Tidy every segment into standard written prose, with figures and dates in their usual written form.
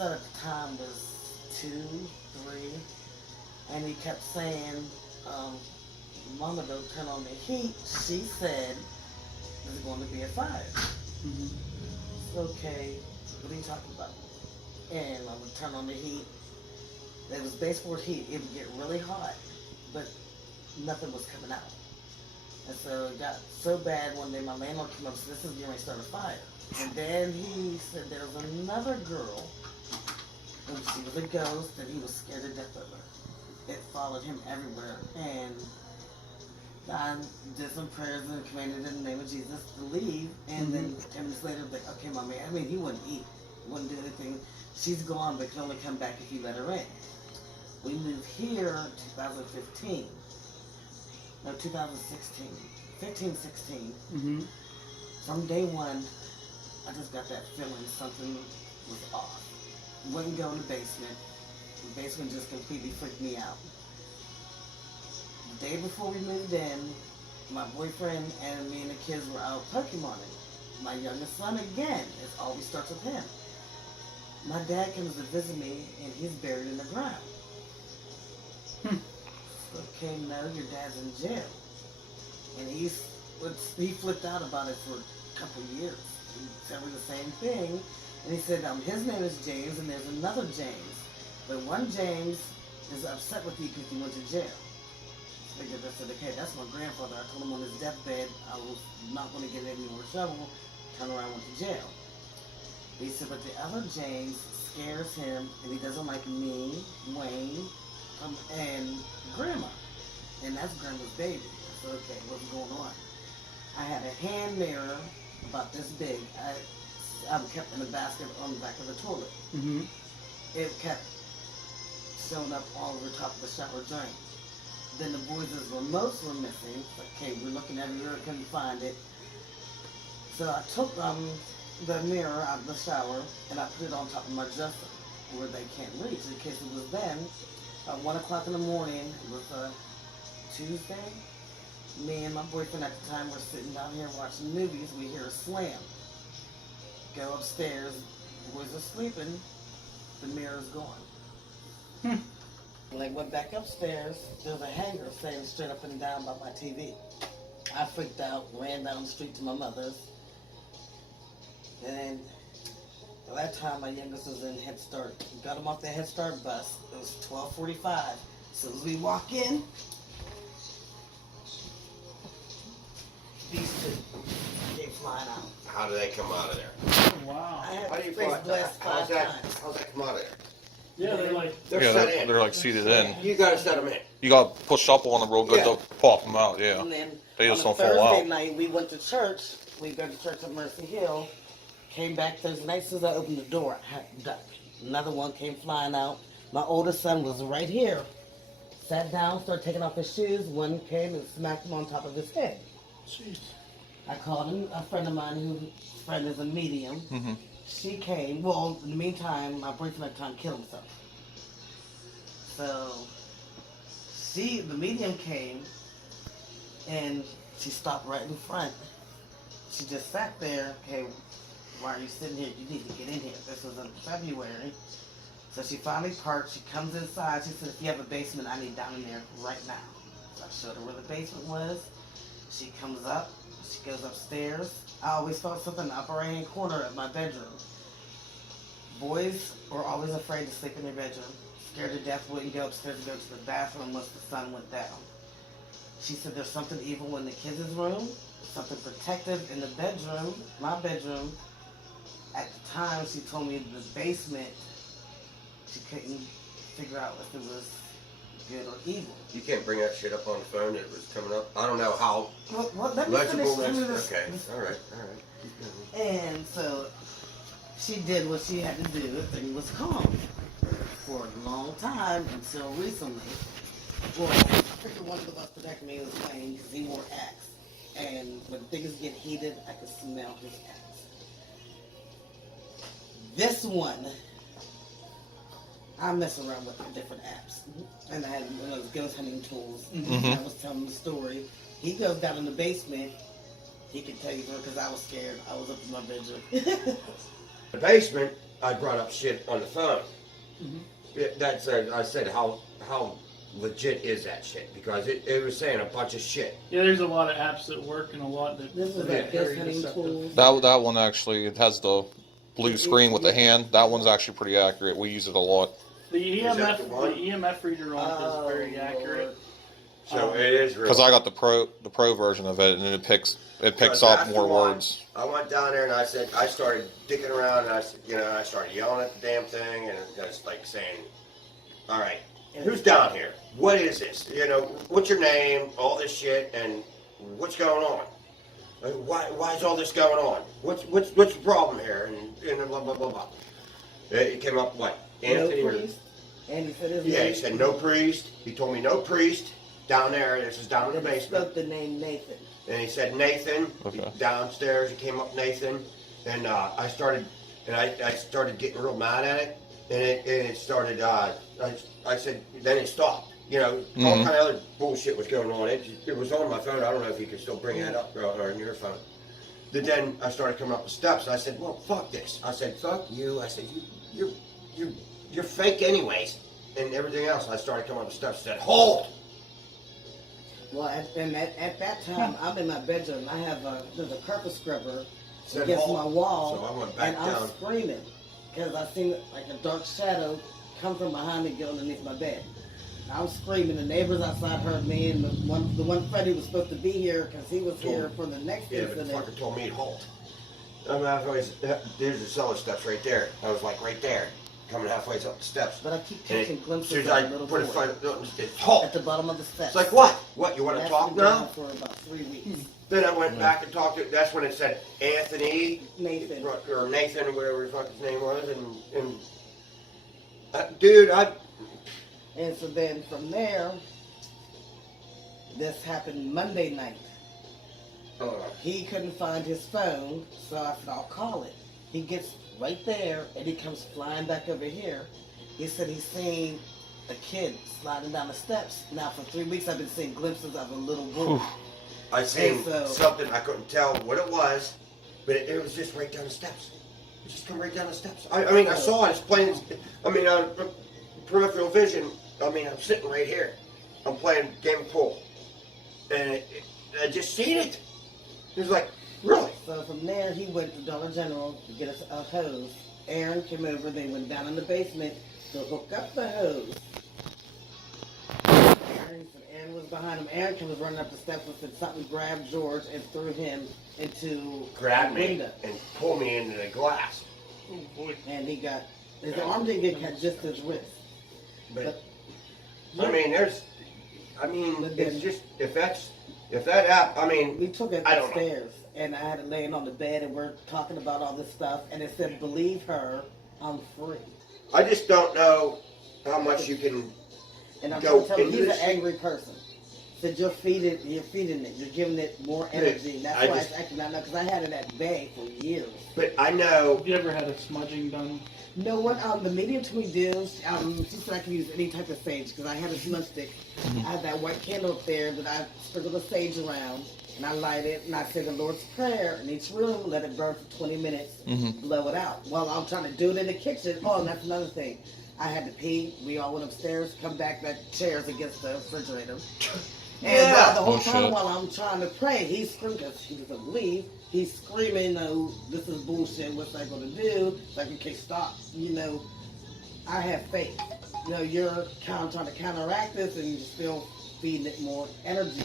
son at the time was 2, 3, and he kept saying, Mama, don't turn on the heat. She said there's going to be a fire. Okay, what are you talking about? And I would turn on the heat. It was baseboard heat. It would get really hot, but nothing was coming out. And so it got so bad one day my landlord came up and said, this is going to start a fire. And then he said there was another girl, and she was a ghost, and he was scared to death of her. It followed him everywhere. And I did some prayers and commanded in the name of Jesus to leave. And then 10 minutes later, like, okay, my man, I mean, he wouldn't eat, wouldn't do anything. She's gone, but can only come back if you let her in. We moved here in 2015. No, 2016. 15, 16. From day one, I just got that feeling something was off. Wouldn't go in the basement. The basement just completely freaked me out. The day before we moved in, my boyfriend and me and the kids were out Pokemoning. My youngest son, again, it always starts with him. My dad comes to visit me, and he's buried in the ground. Okay, no, your dad's in jail. And he flipped out about it for a couple years. He told me the same thing. And he said, his name is James, and there's another James. But one James is upset with you because you went to jail. I said, okay, that's my grandfather. I told him on his deathbed I was not going to get any more trouble. Turned around and went to jail. He said, but the other James scares him, and he doesn't like me, Wayne, and Grandma. And that's Grandma's baby. I said, okay, what's going on? I had a hand mirror about this big. I kept in a basket on the back of the toilet. It kept showing up all over top of the shower drain. Then the boys' remotes were missing. Okay, we're looking everywhere, couldn't find it. So I took the mirror out of the shower and I put it on top of my dresser where they can't reach. In case it was then, at 1 o'clock in the morning, it was a Tuesday. Me and my boyfriend at the time were sitting down here watching movies. We hear a slam. Go upstairs. The boys are sleeping. The mirror's gone. When I went back upstairs, there was a hanger standing straight up and down by my TV. I freaked out, ran down the street to my mother's. And at that time, my youngest was in Head Start. We got him off the Head Start bus. It was 12:45. As soon as we walk in, these two came flying out. How do they come out of there? Wow. I had How do you face fly? blast How's 5 that? times. How's that come out of there? Yeah, they're like, They're Yeah, set in. they're like seated in. You gotta set them in. You got to push up on them real good Yeah. to pop them out. Yeah, And then they just on don't a fall Thursday out. night, we went to church. We go to church at Mercy Hill. Came back Thursday night. As soon as I opened the door, I had to duck. Another one came flying out. My oldest son was right here. Sat down, started taking off his shoes. One came and smacked him on top of his head. jeez. I called him, a friend of mine whose friend is a medium. She came. Well, in the meantime, my boyfriend at the time killed himself. So, the medium came, and she stopped right in front. She just sat there. Okay, why are you sitting here? You need to get in here. This was in February. So she finally parked. She comes inside. She said, if you have a basement, I need down in there right now. So I showed her where the basement was. She comes up. She goes upstairs. I always felt something in the upper right-hand corner of my bedroom. Boys were always afraid to sleep in their bedroom. Scared to death, wouldn't go upstairs to go to the bathroom once the sun went down. She said there's something evil in the kids' room, something protective in the bedroom, my bedroom. At the time, she told me the basement, she couldn't figure out if it was good or evil. You can't bring that shit up on the phone. It was coming up. I don't know how Well, let me finish legible through this. this. Okay. All right. Keep going. And so she did what she had to do. Everything was calm for a long time until recently. Well, freaking one of the bus protected me was playing because he wore axe. And when things get heated, I could smell his axe. This one, I mess around with different apps. And I had one of those ghost hunting tools. I was telling him the story. He goes down in the basement. He can tell you because I was scared. I was up in my bedroom. The basement I brought up shit on the phone. That's I said how legit is that shit, because it was saying a bunch of shit. Yeah, there's a lot of apps that work and a lot that This is that like are very ghost hunting deceptive. tools. That one actually, it has the blue screen with the hand. That one's actually pretty accurate. We use it a lot. The Is that EMF, the one? the EMF reader on it is very accurate. So it is real. Because I got the pro version of it, and it picks Because up that's more the one. words. I went down there and I said, I started dicking around and I started yelling at the damn thing and just like saying, all right, who's down here? What is this? What's your name? All this shit, and what's going on? Why is all this going on? What's the problem here? And blah blah blah blah. It came up what? Anthony? No Or, priest. And he said his yeah, he name. said no priest. He told me no priest down there. This is down in the He basement. spoke the name Nathan. And he said Nathan. Okay. Downstairs, he came up Nathan, and I started getting real mad at it, and it started. I said, then it stopped. All kind of other bullshit was going on. It was on my phone. I don't know if you can still bring that up or on your phone. But then I started coming up the steps. I said, well, fuck this. I said, fuck you. I said, you're fake anyways, and everything else. I started coming up the steps. I said, hold. Well, at that time, I'm in my bedroom. I have there's a carpet scrubber Said, against "Hold." my wall, So I went back and I'm down. screaming because I seen like a dark shadow come from behind me, get underneath my bed. I'm screaming. The neighbors outside heard me, and the one friend who was supposed to be here because he was here for the next Yeah, but the incident. fucker told me to halt. I've always, there's the cellar steps right there. I was like right there, coming halfway up the steps. But I keep And catching as glimpses soon as of I a little put boy a foot, it's at halt. the bottom of the steps. It's like, what? What, you want to That's talk been going now? on for about 3 weeks. Then I went back and talked to, that's when it said Anthony, Nathan. or Nathan, or whatever the fuck his name was, and dude, And so then from there, this happened Monday night. He couldn't find his phone, so I said, I'll call it. He gets right there, and he comes flying back over here. He said he's seen a kid sliding down the steps. Now, for 3 weeks, I've been seeing glimpses of a little boy. I seen And so- something, I couldn't tell what it was, but it was just right down the steps. It just come right down the steps. I mean, I saw it, it's plain, peripheral vision. I mean, I'm sitting right here. I'm playing game of pool. And I just seen it. It was like, really? So from there, he went to Dollar General to get us a hose. Aaron came over. They went down in the basement to hook up the hose. Aaron was behind him. Aaron was running up the steps and said something grabbed George and threw him into Grabbed the me window. and pulled me into the glass. Oh boy. And he got, his arm didn't get cut, just his wrist. But, But- I mean, But then- it's just, if that app, I mean, We took it I don't know. upstairs, and I had it laying on the bed, and we're talking about all this stuff, and it said, believe her, I'm free. I just don't know how much you can, And I'm Go trying to tell you, into he's an this- angry person. Said you're feeding it, you're giving it more energy. And that's I why just- it's acting out now, because I had it at bay for years. but I know, Have you ever had a smudging done? No one, the medium to me deals, she said I can use any type of sage, because I had a smudge stick. I had that white candle up there that I sprinkled the sage around, and I light it, and I say the Lord's Prayer in each room, let it burn for 20 minutes, blow it out. While I'm trying to do it in the kitchen, and that's another thing. I had to pee, we all went upstairs, come back, that chair's against the refrigerator. And Yeah. the whole Oh, time shit. while I'm trying to pray, he's screaming, because he doesn't believe, he's screaming, this is bullshit, what's that going to do? It's like, okay, stop. I have faith. You're kind of trying to counteract this, and you're still feeding it more energy.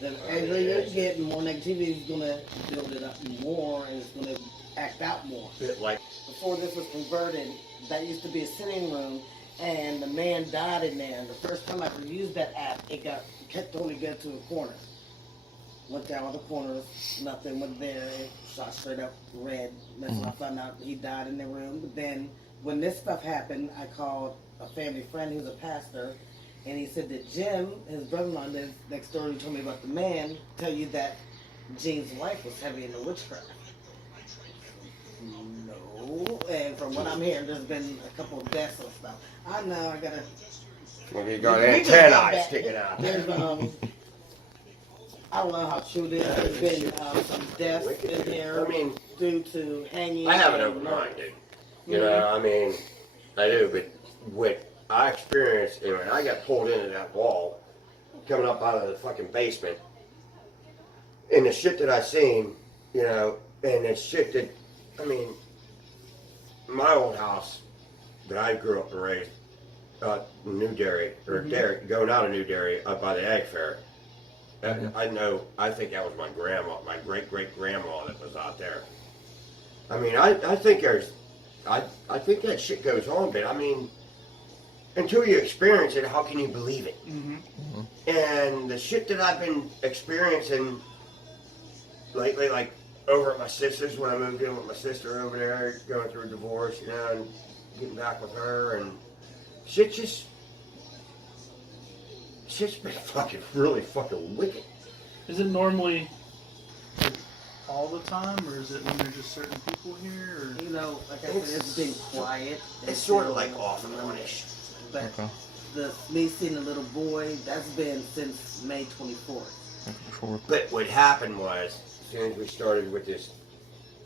The angrier you get, the more negativity is going to build it up more, and it's going to act out more. bit like, Before this was converted, that used to be a sitting room, and the man died in there. And the first time I ever used that app, it kept only go to a corner. Went down all the corners, nothing went there. It shot straight up red. That's when I found out he died in the room. But then, when this stuff happened, I called a family friend who's a pastor, and he said that Jim, his brother-in-law, lives next door, and told me about the man, tell you that Gene's wife was heavy into witchcraft. No, and from what I'm hearing, there's been a couple of deaths and stuff. I know, I gotta. well, you got We just antennae got back. sticking out. There's I don't know how true it is. There's been some deaths in here I mean, due to hanging. I have an and open mind, dude. You know, I mean, I do, but what I experienced, and when I got pulled into that wall, coming up out of the fucking basement, and the shit that I seen, you know, and the shit that, I mean, my old house that I grew up and raised, New Dairy, or Dairy, going out of New Dairy up by the Ag Fair. I know, I think that was my grandma, my great-great-grandma that was out there. I mean, I think there's, I think that shit goes on, but I mean, until you experience it, how can you believe it? And the shit that I've been experiencing lately, like over at my sister's, when I moved in with my sister over there, going through a divorce, you know, and getting back with her, and shit's been fucking really fucking wicked. Is it normally like, all the time, or is it when there's just certain people here? Or? You know, like I said, it's been quiet. It's sort of like off and on-ish. But Okay. me seeing the little boy, that's been since May 24th. Sure. But what happened was, as soon as we started with this,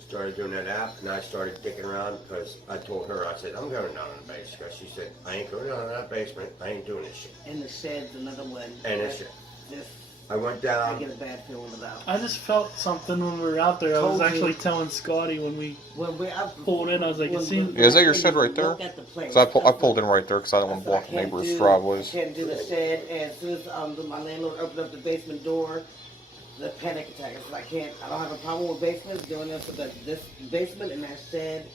started doing that app, and I started dicking around, because I told her, I said, I'm going down in the basement. She said, I ain't going down in that basement. I ain't doing this shit. In the shed's another one. And this shit. Just, I went I down. get a bad feeling about. I just felt something when we were out there. I was Told you. actually telling Scotty when we When we I pulled in, I was like, it seems. Yeah, is that your shed right there? Look at the place. So I pulled in right there because I don't want to block the neighbors' driveways. Can't do the shed, and as soon as my landlord opened up the basement door, the panic attack. It's like I don't have a problem with basements doing this, but this basement and that shed,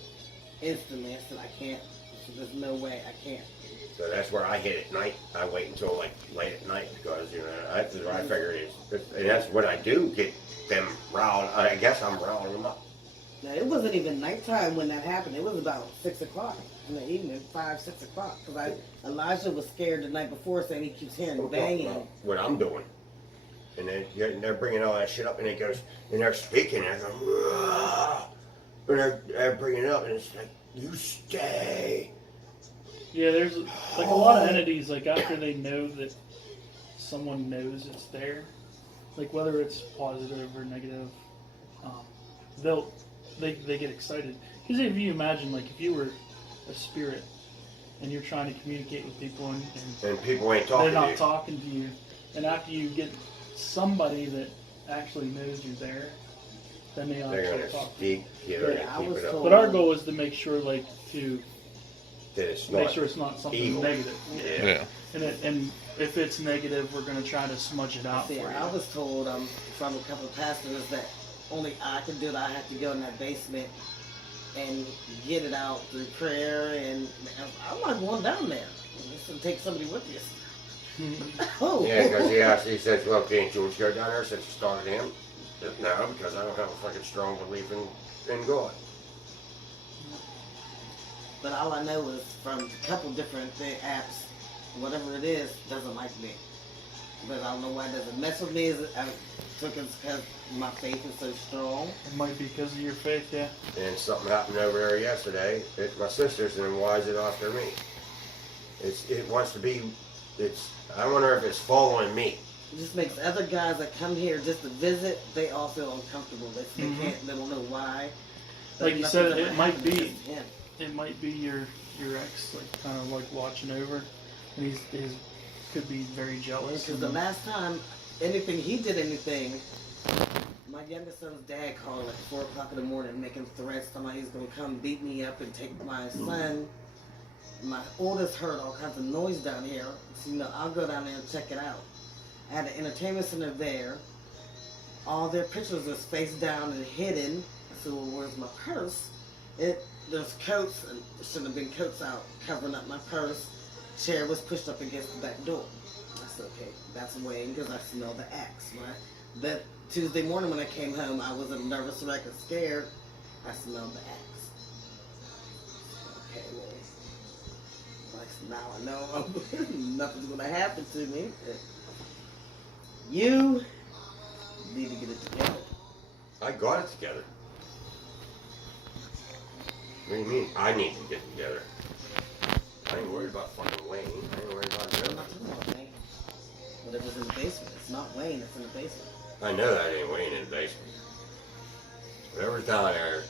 instantly, I said I can't. So there's no way I can't. So that's where I hit at night. I wait until like late at night because, you know, that's what I figured is, and that's what I do, get them riled. I guess I'm riling them up. Now it wasn't even nighttime when that happened. It was about 6 o'clock in the evening, 5, 6 o'clock. Because Elijah was scared the night before, saying he keeps hearing banging. What I'm doing. And they're bringing all that shit up, and it goes, and they're speaking, and they're going, "Whoa." And they're bringing it up, and it's like, you stay. Yeah, there's like a lot of entities, like after they know that someone knows it's there, like whether it's positive or negative, they get excited. Because if you imagine, like if you were a spirit and you're trying to communicate with people and people ain't talking they're to not you. talking to you, and after you get somebody that actually knows you're there, then they They're actually gonna talk to you. speak, you know, Yeah, I keep was it up. told- But our goal is to make sure, like, to That it's make not sure it's not something evil. negative. Yeah. Yeah. And if it's negative, we're going to try to smudge it out See, for you. I was told from a couple of pastors that only I could do it. I had to go in that basement and get it out through prayer, and I'm not going down there. It's gonna take somebody with you. Oh. Yeah, because he actually says, well, can't George go down there since you started him? No, because I don't have a fucking strong belief in God. But all I know is from a couple different apps, whatever it is, doesn't like me. But I don't know why it doesn't mess with me. I took it because my faith is so strong. It might be because of your faith, yeah. And something happened over there yesterday at my sister's, and why is it after me? It wants to be, I wonder if it's following me. It just makes other guys that come here just to visit, they all feel uncomfortable. They Mhm. can't, they don't know why. Like you said, Nothing's it gonna might happen, be. it's just him. It might be your ex, like kind of like watching over, and he's could be very jealous. Because the last time he did anything, my youngest son's dad called at 4 o'clock in the morning making threats, talking about he's going to come beat me up and take my son. My oldest heard all kinds of noise down here. So, I'll go down there and check it out. I had an entertainment center there. All their pictures was face down and hidden. I said, well, where's my purse? There's coats, and there shouldn't have been coats out covering up my purse. Chair was pushed up against the back door. I said, okay, that's Wayne, because I smelled the axe, right? That Tuesday morning when I came home, I was a nervous wreck and scared. I smelled the axe. Okay, well, now I know nothing's going to happen to me. You need to get it together. I got it together. What do you mean? I need to get it together. I ain't worried about fucking Wayne. I ain't worried about I'm nothing. not talking about Wayne. But it was in the basement. It's not Wayne, it's in the basement. I know that ain't Wayne in the basement. Whatever's down there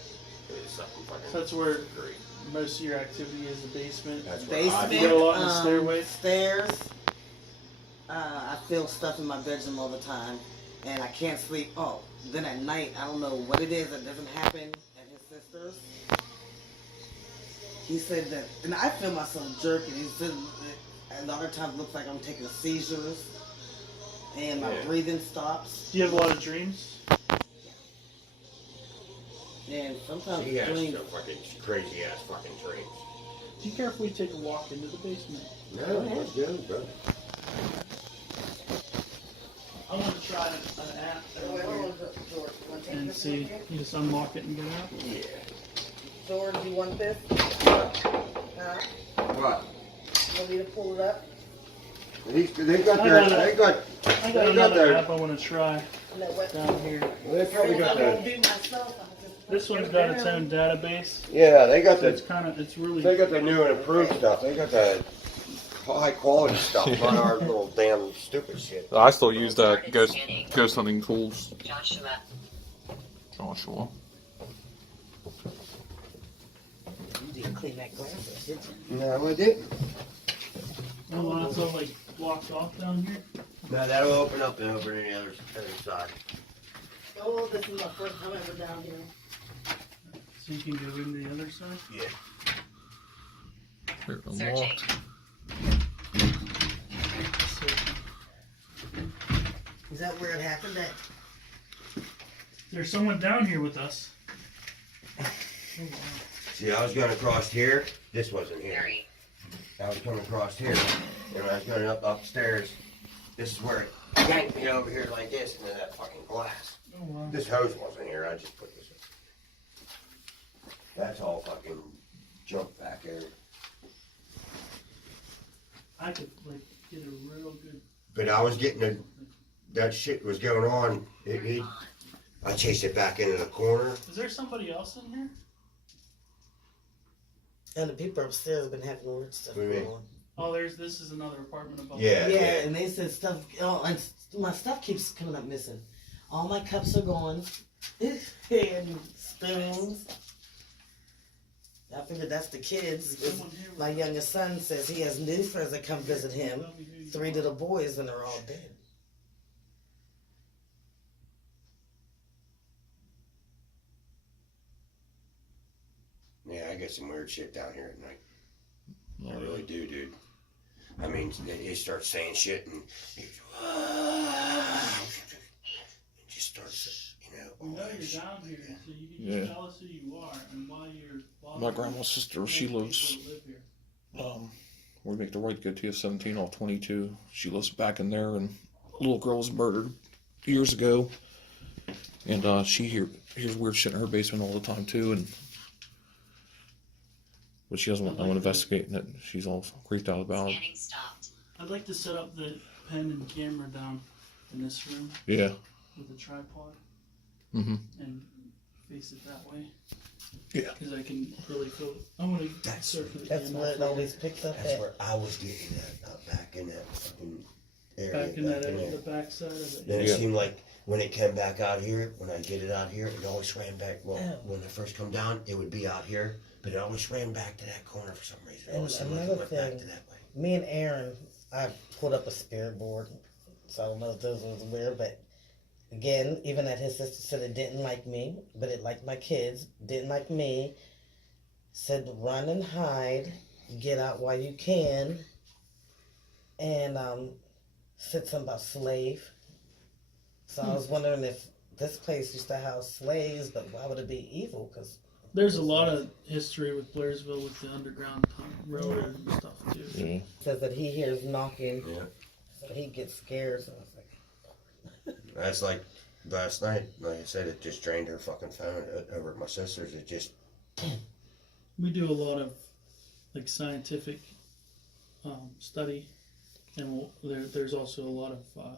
is something fucking So that's where great. most of your activity is the basement. That's where I Basement, You go out in the stairway? stairs. I feel stuff in my bedroom all the time, and I can't sleep. Oh, then at night, I don't know what it is that doesn't happen at his sister's. He said that, and I feel myself jerking. He said that a lot of times it looks like I'm taking seizures, and my Yeah. breathing stops. Do you have a lot of dreams? And sometimes She has dreams. some fucking crazy ass fucking dreams. Do you care if we take a walk into the basement? No, let's go, bro. I want to try an app and see. You just unlock it and get out. Yeah. George, you want this? Huh? What? You want me to pull it up? They got I their, got they got, I got they got another their, app I want to try No, what? down here. they probably got I won't the, do myself. I'll just This one's got its own database. yeah, they got So it's the, kind of, it's really. they got the new and improved stuff. They got the high quality stuff, not our little damn stupid shit. I still use that ghost hunting tools. Joshua. Joshua. You didn't clean that glass, did you? No, I didn't. Oh, well, it's all like blocked off down here. No, that'll open up and over to the other side. Oh, this is my first time ever down here. So you can go into the other side. Yeah. Here, Searching. unlocked. So, Is that where it happened at? there's someone down here with us. See, I was going across here. This wasn't here. Mary. I was coming across here, and when I was going upstairs, this is where it yanked me over here like this into that fucking glass. Oh wow. This hose wasn't here. I just put this in. That's all fucking junk back there. I could like get a real good. But I was getting that shit was going on. I chased it back into the corner. Is there somebody else in here? And the people upstairs have been having weird stuff What do you going mean? on. Oh, this is another apartment above. Yeah. Yeah, and they said stuff. Oh, and my stuff keeps coming up missing. All my cups are gone, and spoons. I figured that's the kids. 'Cause my youngest son says he has new friends that come visit him. 3 little boys, and they're all dead. Yeah, I get some weird shit down here at night. I really do, dude. I mean, he starts saying shit and he just starts, you know. We know all that you're shit. down here, so you can Yeah. just tell us who you are and why you're. My grandma's sister, she lives. People live here. We make the right go to 17 off 22. She lives back in there, and a little girl was murdered years ago. And she hears weird shit in her basement all the time too. And but she doesn't want no one investigating it. She's all creeped out about it. Scanning stopped. I'd like to set up the pen and camera down in this room Yeah. with a tripod Mm-hmm. and face it that way. Yeah. Because I can really feel it. I want to That's- search for the That's camera where it for- always picks up That's at. where I was getting that, back in that fucking area. back in that back in edge, there. the back side of it. Then it Yeah. seemed like when it came back out here, when I get it out here, it always ran back. Well, Oh. when I first come down, it would be out here, but it always ran back to that corner for some reason. It And always seemed like it another went back thing- to that way. Me and Aaron, I pulled up a spirit board, so I don't know if those was weird, but again, even that his sister said it didn't like me, but it liked my kids, didn't like me, said run and hide, get out while you can, and said something about slave. So I was wondering if this place used to house slaves, but why would it be evil? Because There's a lot of history with Blairsville with the underground railroad and stuff too. Yeah. says that he hears knocking, Yeah. so he gets scared. So I was like, That's like last night. Like I said, it just drained her fucking phone over at my sister's. It just We do a lot of like scientific study, and there's also a lot of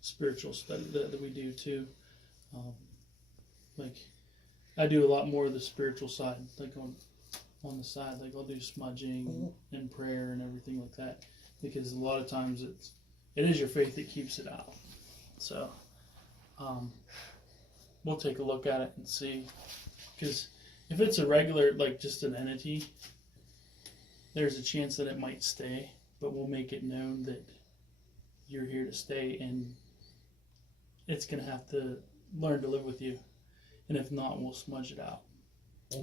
spiritual study that we do too. Like I do a lot more of the spiritual side, like on the side. Like I'll do smudging and prayer and everything like that, because a lot of times it is your faith that keeps it out. So we'll take a look at it and see, because If it's a regular, like just an entity, there's a chance that it might stay, but we'll make it known that you're here to stay, and it's gonna have to learn to live with you. And if not, we'll smudge it out.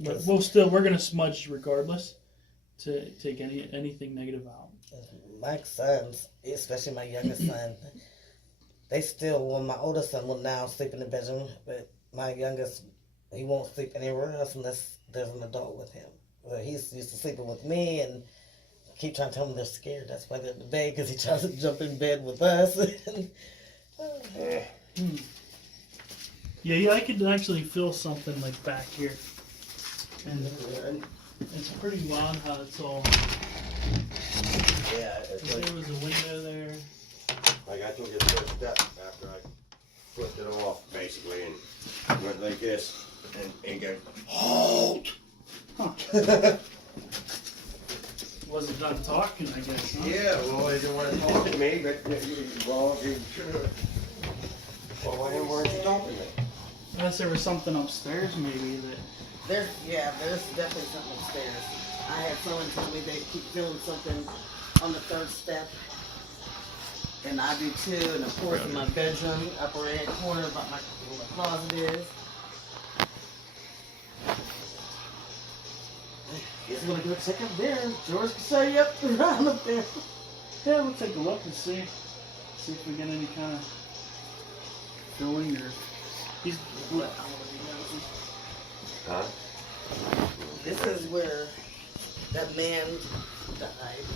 But we're gonna smudge regardless to take anything negative out. My sons, especially my youngest son, they still, well, my oldest son will now sleep in the bedroom, but my youngest, he won't sleep anywhere else unless there's an adult with him. Well, he's used to sleeping with me, and keep trying to tell them they're scared. That's why they're in the bed, because he tries to jump in bed with us. Yeah, I could actually feel something like back here, and it's pretty wild how it's all. Yeah, it's like, There was a window there. like I took this first step after I flipped it off, basically, and went like this, and go, halt! Wasn't done talking, I guess. Huh? Yeah, well, they didn't want to talk to me, but, well, you should. Well, why didn't want to talk to me? Unless there was something upstairs, maybe that. There's definitely something upstairs. I had someone tell me they keep feeling something on the third step, and I do too. And of course, in my bedroom, upper right corner, about where my closet is. Just gonna go check up there. George can show you up around up there. Yeah, we'll take a look and see if we get any kind of feeling or. He's. Huh? This is where that man died.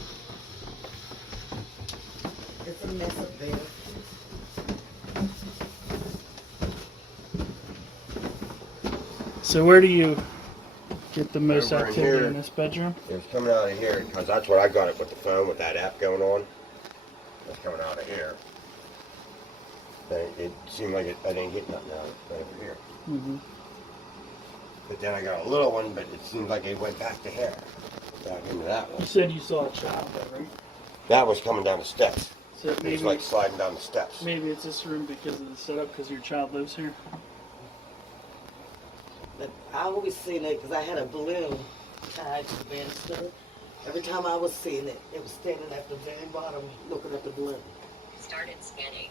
It's a mess up there. So where do you get the most Over in activity here. in this bedroom? It was coming out of here, because that's what I got it with the phone, with that app going on. It's coming out of here. But it seemed like I didn't get nothing out of it right over here. Mm-hmm. But then I got a little one, but it seems like it went back to here. Back into that one. You said you saw a child there, right? That was coming down the steps. So It was maybe like sliding down the steps. maybe it's this room because of the setup, because your child lives here. But I always seen it because I had a balloon tied to the banister. Every time I was seeing it, it was standing at the very bottom looking at the balloon. Started spinning.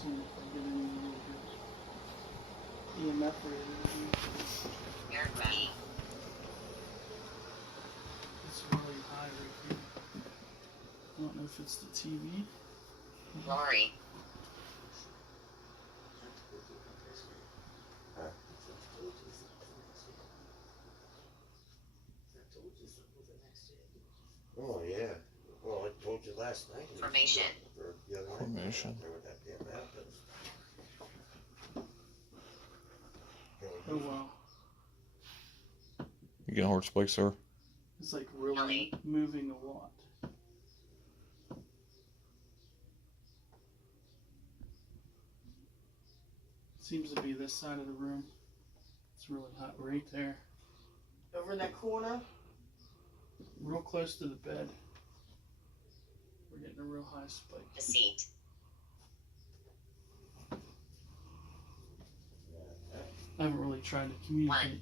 See if I get any EMF or anything. Air ready. It's really high right here. I don't know if it's the TV. Rory. Oh, yeah. Well, I told you last night. Formation. Or the other night. Formation. There with that damn app Oh wow. You getting hard spikes, sir? It's like really Ellie. moving a lot. Seems to be this side of the room. It's really hot right there. Over in that corner, Real close to the bed. We're getting a real high spike. The seat. I haven't really tried to communicate.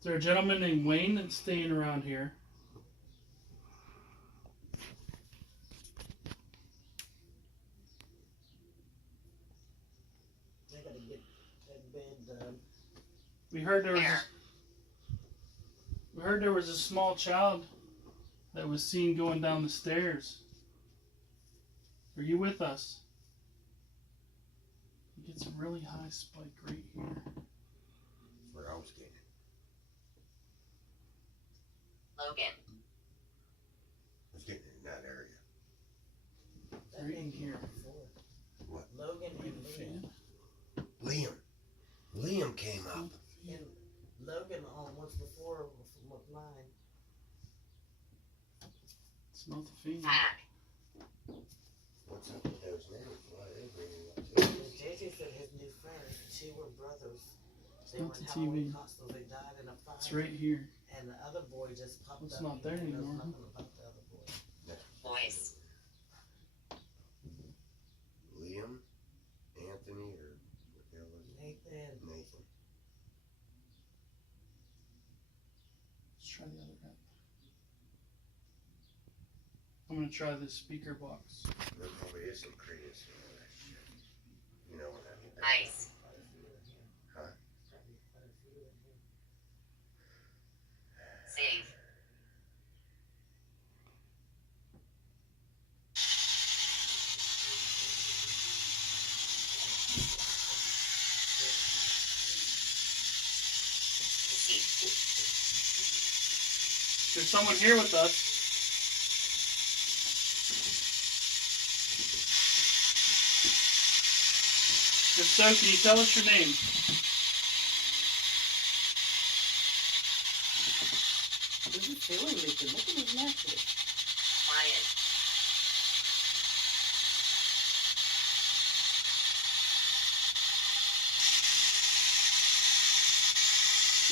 Is there a gentleman named Wayne that's staying around here? I gotta get that bed done. We heard there was. Where? We heard there was a small child that was seen going down the stairs. Are you with us? It gets a really high spike right here. where I was getting it. Logan. I was getting it in that area. That Right ain't here. before. What? Logan Right and fan. Liam came up. And Logan on once before with mine. It's not the fan. Pack. What's up with those names? Why are they bringing it up too? JJ said his new friend, two were brothers. They not were in the Halloween TV. costumes. They died in a fire. It's right here. And the other boy just popped It's up. not there He knows anymore. nothing about the other boy. Voice. Liam, Anthony, or what the hell was it? Nathan. Nathan. Let's try the other app. I'm gonna try the speaker box. There probably is some credence in all that shit. You know what I mean? Ice. Huh? Save. Receipt. There's someone here with us. If so, can you tell us your name? This is feeling leaking. Look at his mattress. Client.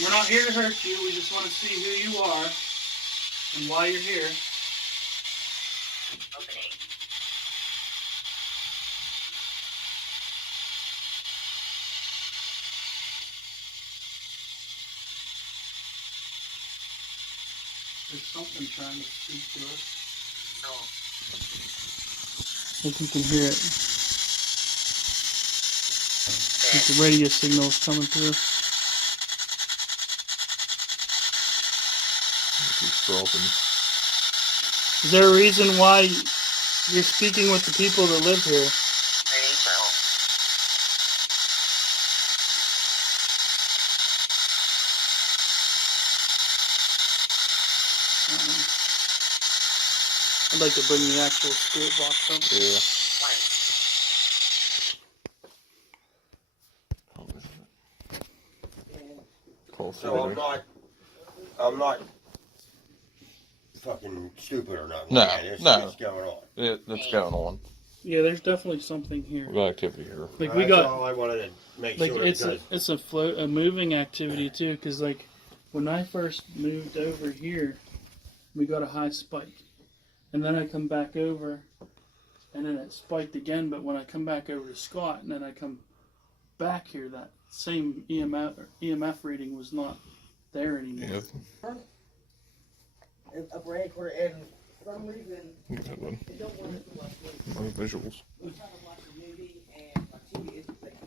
We're not here to hurt you. We just want to see who you are and why you're here. Opening. There's something trying to speak to us. Sold. I think you can hear it. I think the radio signal is coming through. Keep scrolling. Is there a reason why you're speaking with the people that live here? April. I'd like to bring the actual spirit box up. Yeah. Once. Call So through. I'm not fucking stupid or nothing. No, man. There's no. shit's going on. It's going on. Yeah, there's definitely something here. We got activity here. Like we That's got, all I wanted to make like sure. it's a moving activity too. Cause like when I first moved over here, we got a high spike, and then I come back over, and then it spiked again. But when I come back over to Scott, and then I come back here, that same EMF reading was not there anymore. Yeah. It's a break where, and for some reason, That one. it don't want us to watch movies. More visuals. We try to watch a movie, and our TV is like,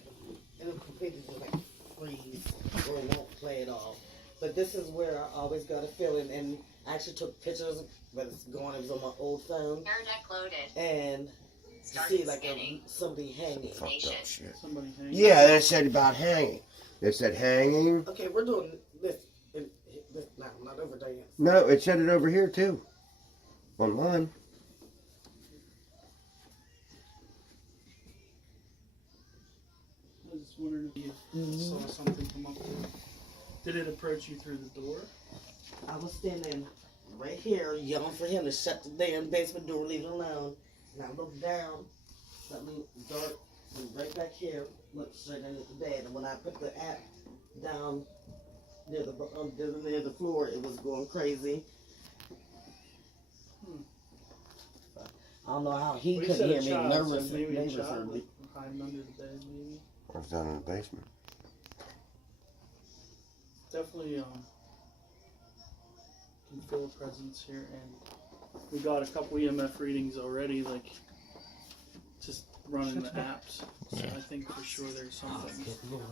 it'll completely just like freeze, or it won't play at all. But this is where I always got a feeling, and I actually took pictures, but it's gone, it was on my old phone, Air deck loaded. and to Started see like spinning. somebody hanging. Fucked Nation. up shit. Somebody hanging. Yeah, they said about hanging. They said hanging. Okay, we're doing this, now, not over there yet. No, it said it over here too. On mine. I was just wondering if you saw something come up there. Did it approach you through the door? I was standing right here yelling for him to shut the damn basement door, leave it alone. And I looked down, something dark, and right back here, looked straight into the bed. And when I put the app down near the floor, it was going crazy. I don't know how he Well, you couldn't said hear a me. child, so Nervous, maybe a neighbors child heard me. hiding under the bed, maybe. I was down in the basement. Definitely can feel a presence here, and we got a couple EMF readings already, like just running the apps. So I think for sure there's something. Good Lord.